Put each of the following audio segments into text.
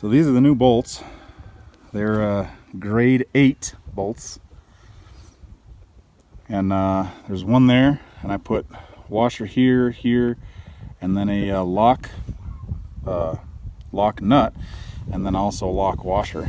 So these are the new bolts. They're grade 8 bolts. And there's one there, and I put washer here, here, and then a lock nut, and then also a lock washer.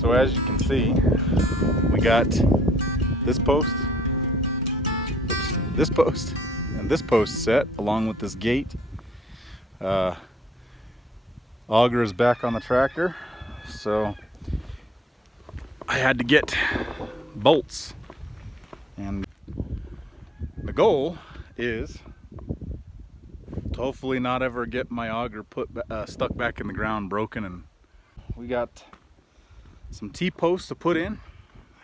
So as you can see, we got this post, and this post set along with this gate. Auger is back on the tractor, so I had to get bolts, and the goal is to hopefully not ever get my auger stuck back in the ground broken. And we got some T-posts to put in,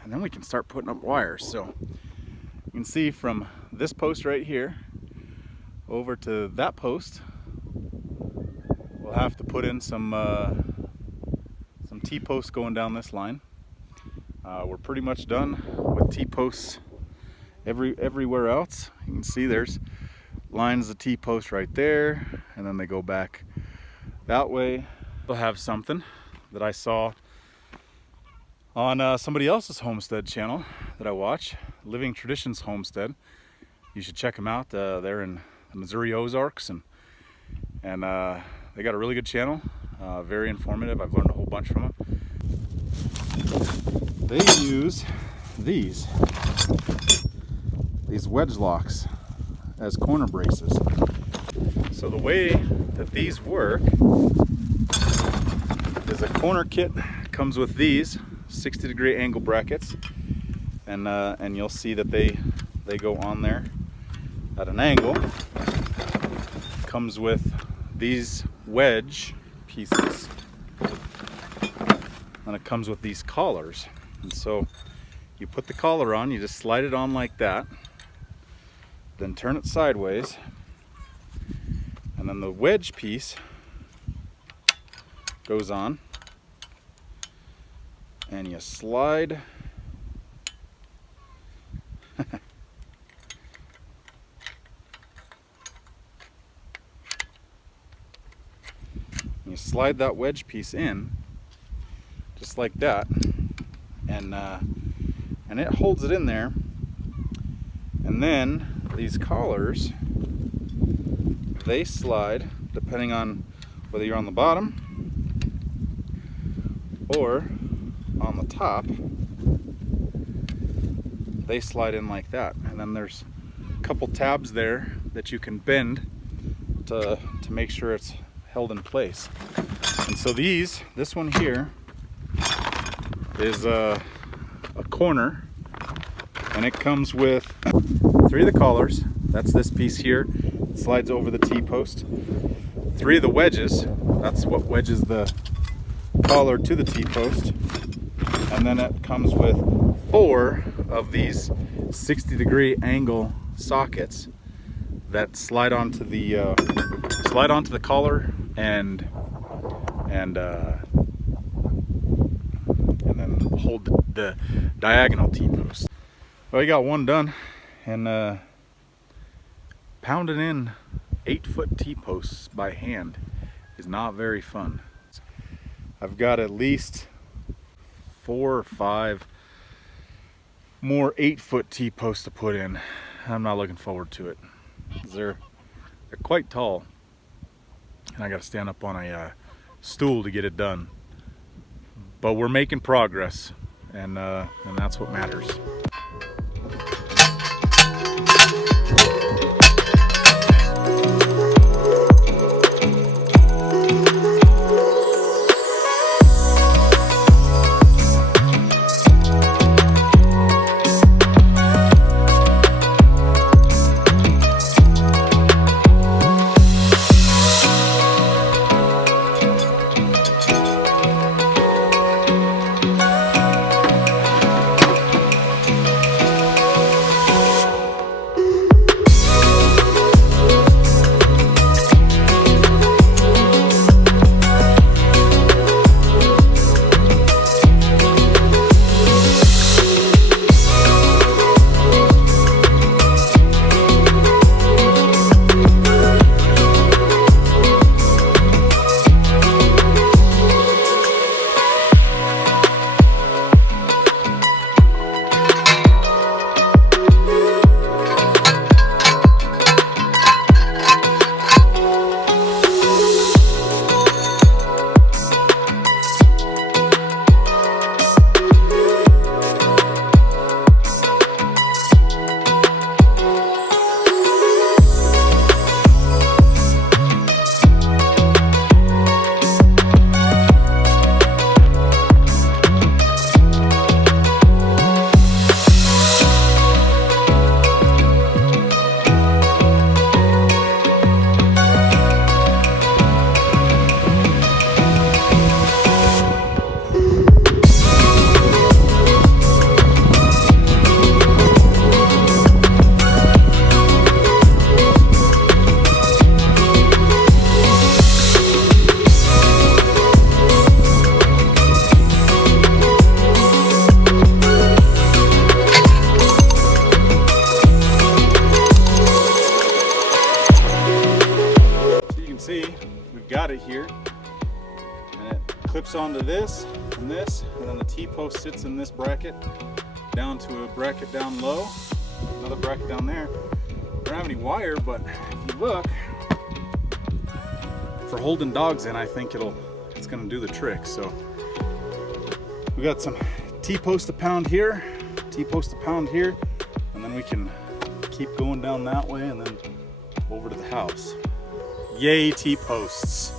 and then we can start putting up wires. So you can see from this post right here over to that post, we'll have to put in some T-posts going down this line. We're pretty much done with T-posts everywhere else. You can see there's lines of T-posts right there, and then they go back that way. We'll have something that I saw on somebody else's homestead channel that I watch, Living Traditions Homestead. You should check them out. They're in the Missouri Ozarks, and they got a really good channel, very informative. I've learned a whole bunch from them. They use these wedge locks as corner braces. So the way that these work is a corner kit comes with these 60-degree angle brackets, and you'll see that they go on there at an angle. Comes with these wedge pieces, and it comes with these collars. And so you put the collar on, you just slide it on like that, then turn it sideways, and then the wedge piece goes on, and you slide you slide that wedge piece in just like that, and it holds it in there. And then these collars, they slide depending on whether you're on the bottom or on the top. They slide in like that, and then there's a couple tabs there that you can bend to make sure it's held in place. And so this one here is a corner, and it comes with 3 of the collars. That's this piece here. It slides over the T-post. 3 of the wedges. That's what wedges the collar to the T-post. And then it comes with 4 of these 60-degree angle sockets that slide onto the collar and then hold the diagonal T-post. Well, you got one done, and pounding in 8-foot T-posts by hand is not very fun. I've got at least 4 or 5 more 8-foot T-posts to put in. I'm not looking forward to it. They're quite tall, and I got to stand up on a stool to get it done. But we're making progress, and that's what matters. onto this, and then the T-post sits in this bracket, down to a bracket down low, another bracket down there. I don't have any wire, but if you look, for holding dogs in, I think it's gonna do the trick. So we got some T-post a pound here, T-post a pound here, and then we can keep going down that way and then over to the house. Yay, T-posts.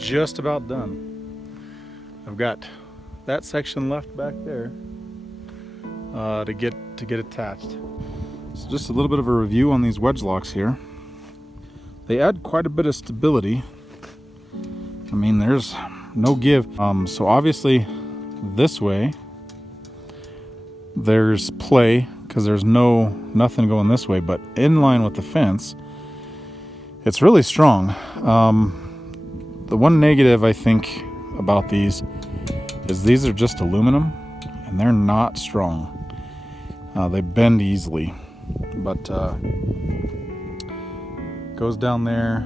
just about done. I've got that section left back there to get attached. So just a little bit of a review on these wedge locks here. They add quite a bit of stability. I mean, there's no give. So obviously this way there's play because there's nothing going this way, but in line with the fence, it's really strong. The one negative I think about these is these are just aluminum and they're not strong. They bend easily, but goes down there.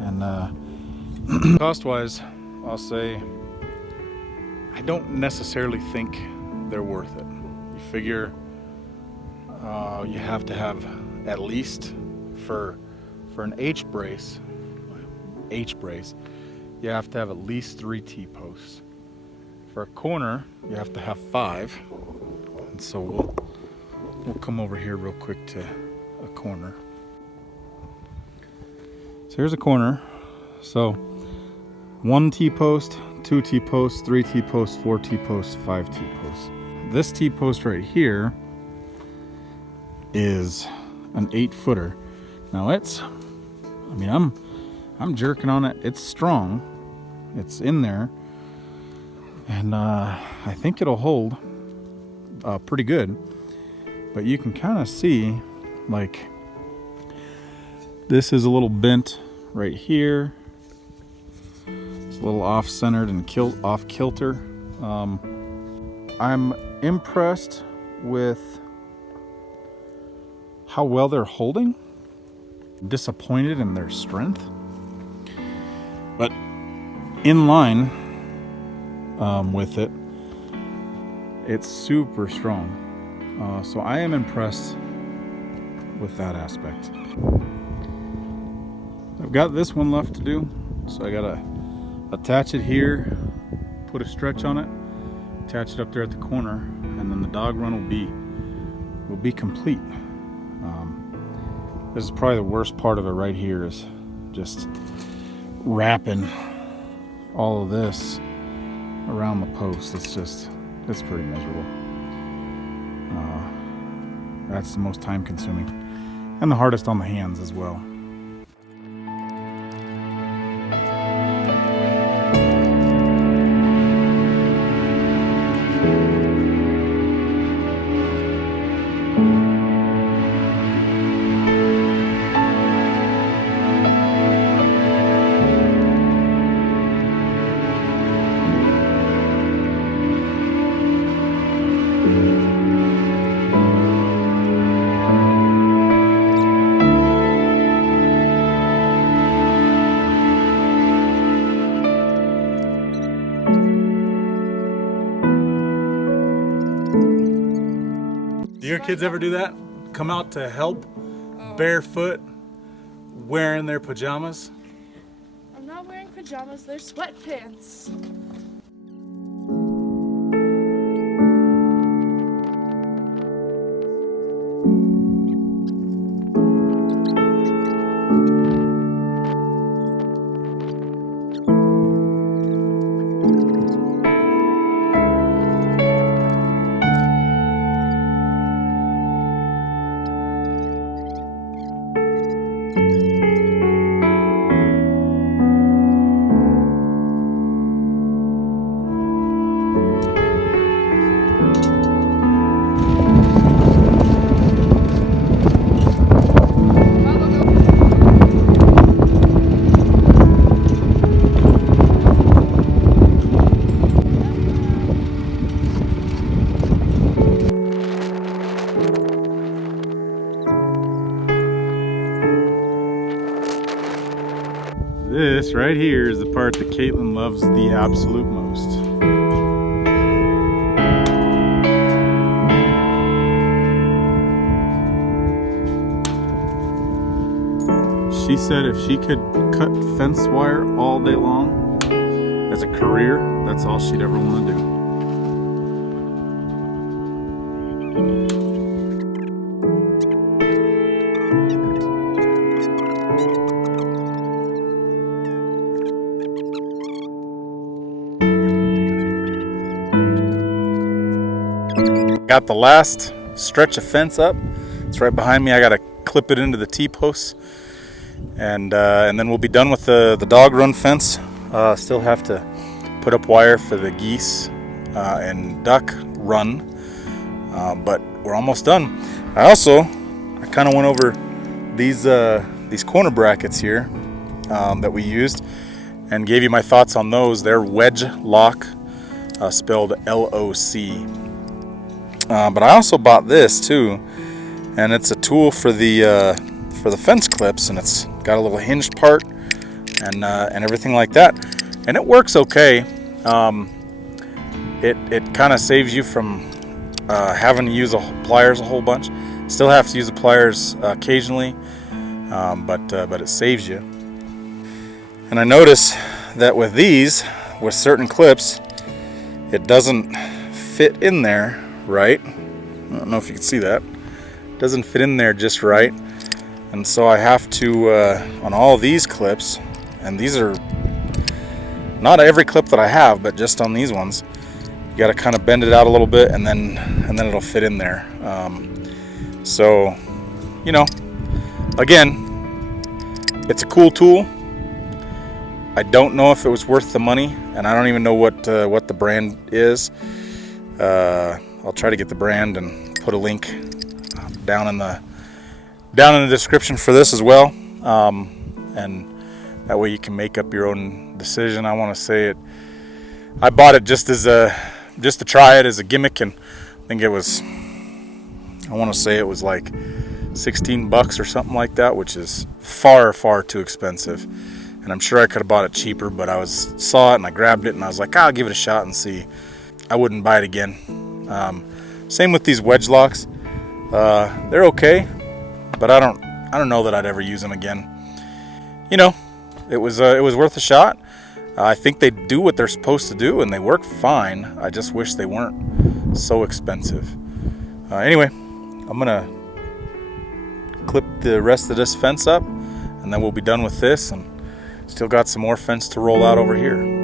And cost-wise, I'll say I don't necessarily think they're worth it. You figure you have to have at least for an H brace, you have to have at least 3 T-posts. For a corner, you have to have 5. And so we'll come over here real quick to a corner. So here's a corner. So 1 T-post, 2 T-posts, 3 T-posts, 4 T-posts, 5 T-posts. This T-post right here is an 8-footer. Now I'm jerking on it. It's strong. It's in there. And I think it'll hold pretty good. But you can kind of see, like, this is a little bent right here. It's a little off-centered and off kilter. I'm impressed with how well they're holding. Disappointed in their strength. But in line with it, it's super strong. So I am impressed with that aspect. I've got this one left to do, so I gotta attach it here, put a stretch on it, attach it up there at the corner, and then the dog run will be complete. This is probably the worst part of it right here, is just wrapping all of this around the post. It's pretty miserable. That's the most time consuming and the hardest on the hands as well. Do your kids ever do that? Come out to help barefoot, wearing their pajamas? I'm not wearing pajamas, they're sweatpants. This right here is the part that Caitlin loves the absolute most. She said if she could cut fence wire all day long as a career, that's all she'd ever want to do. Got the last stretch of fence up. It's right behind me. I gotta clip it into the T-posts, and then we'll be done with the dog run fence. Still have to put up wire for the geese and duck run, but we're almost done. I kind of went over these corner brackets here that we used and gave you my thoughts on those. They're wedge lock, spelled L-O-C. But I also bought this too, and it's a tool for the fence clips, and it's got a little hinged part and everything like that, and it works okay. It kind of saves you from having to use pliers a whole bunch. Still have to use the pliers occasionally, but it saves you. And I notice that with certain clips, it doesn't fit in there right. I don't know if you can see that. It doesn't fit in there just right, and so I have to on all these clips, and these are not every clip that I have, but just on these ones, you got to kind of bend it out a little bit, and then it'll fit in there. So, you know, again, it's a cool tool. I don't know if it was worth the money, and I don't even know what the brand is. I'll try to get the brand and put a link down in the description for this as well, and that way you can make up your own decision. I want to say I bought it just to try it as a gimmick, and I think I want to say it was like $16 or something like that, which is far too expensive. And I'm sure I could have bought it cheaper, but I saw it and I grabbed it and I was like, I'll give it a shot and see. I wouldn't buy it again. Same with these wedge locks. They're okay, but I don't know that I'd ever use them again. You know, it was worth a shot. I think they do what they're supposed to do, and they work fine. I just wish they weren't so expensive. Anyway, I'm gonna clip the rest of this fence up, and then we'll be done with this, and still got some more fence to roll out over here.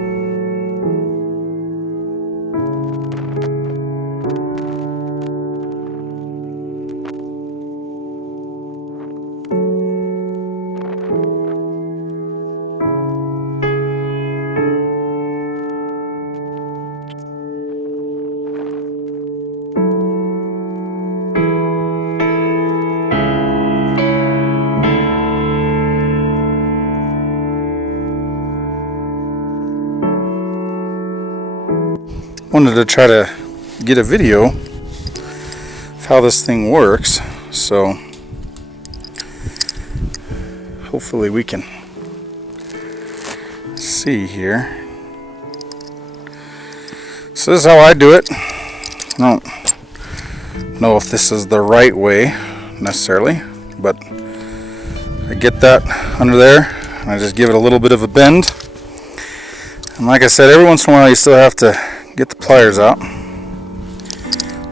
Wanted to try to get a video of how this thing works, so hopefully we can see here. So this is how I do it. I don't know if this is the right way necessarily, but I get that under there and I just give it a little bit of a bend, and like I said, every once in a while you still have to get the pliers out.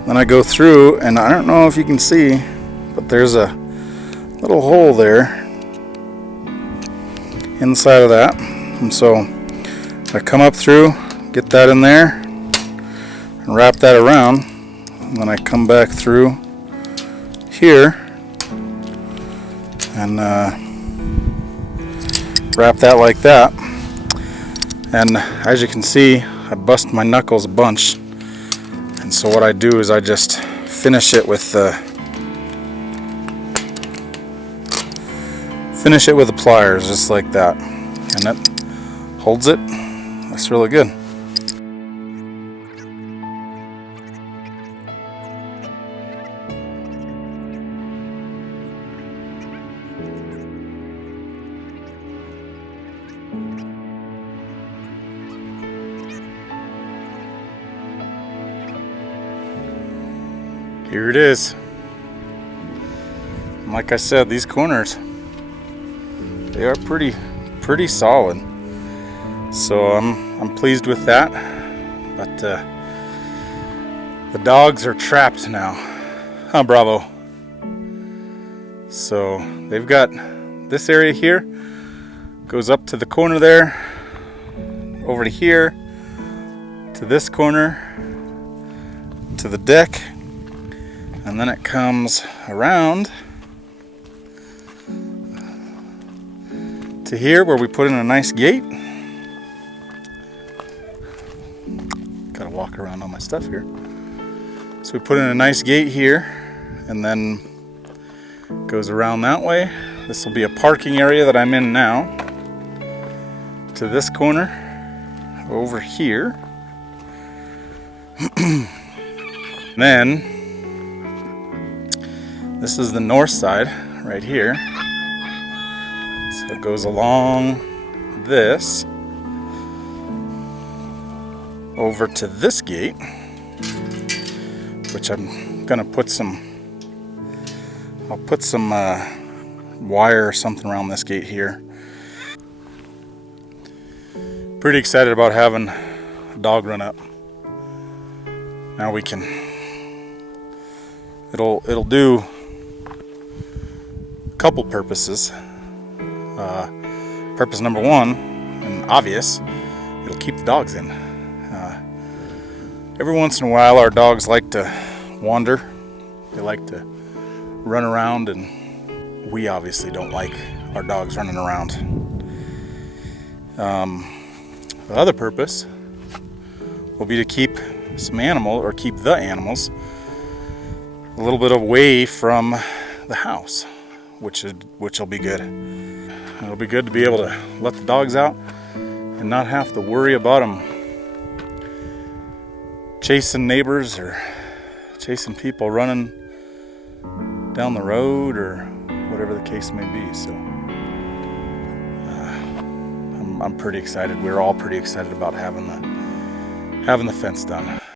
Then I go through, and I don't know if you can see, but there's a little hole there inside of that, and so I come up through, get that in there, and wrap that around, and then I come back through here and wrap that like that. And as you can see, I bust my knuckles a bunch, and so what I do is I just finish it with the pliers, just like that, and it holds it. That's really good. Here it is. Like I said, these corners, they are pretty solid. So I'm pleased with that. But the dogs are trapped now. Huh, Bravo? So they've got this area here, goes up to the corner there, over to here, to this corner, to the deck, And then it comes around to here where we put in a nice gate. Gotta walk around all my stuff here. So we put in a nice gate here, and then goes around that way. This will be a parking area that I'm in now. To this corner, over here. Then, this is the north side, right here. So it goes along this, over to this gate, which I'm gonna put I'll put some wire or something around this gate here. Pretty excited about having a dog run up. Now we can, it'll do a couple purposes. Purpose number one, and obvious, it'll keep the dogs in. Every once in a while our dogs like to wander. They like to run around, and we obviously don't like our dogs running around. The other purpose will be to keep some animal, or keep the animals, a little bit away from the house, which will be good. It'll be good to be able to let the dogs out and not have to worry about them chasing neighbors or chasing people running down the road or whatever the case may be. So I'm pretty excited. We're all pretty excited about having the fence done.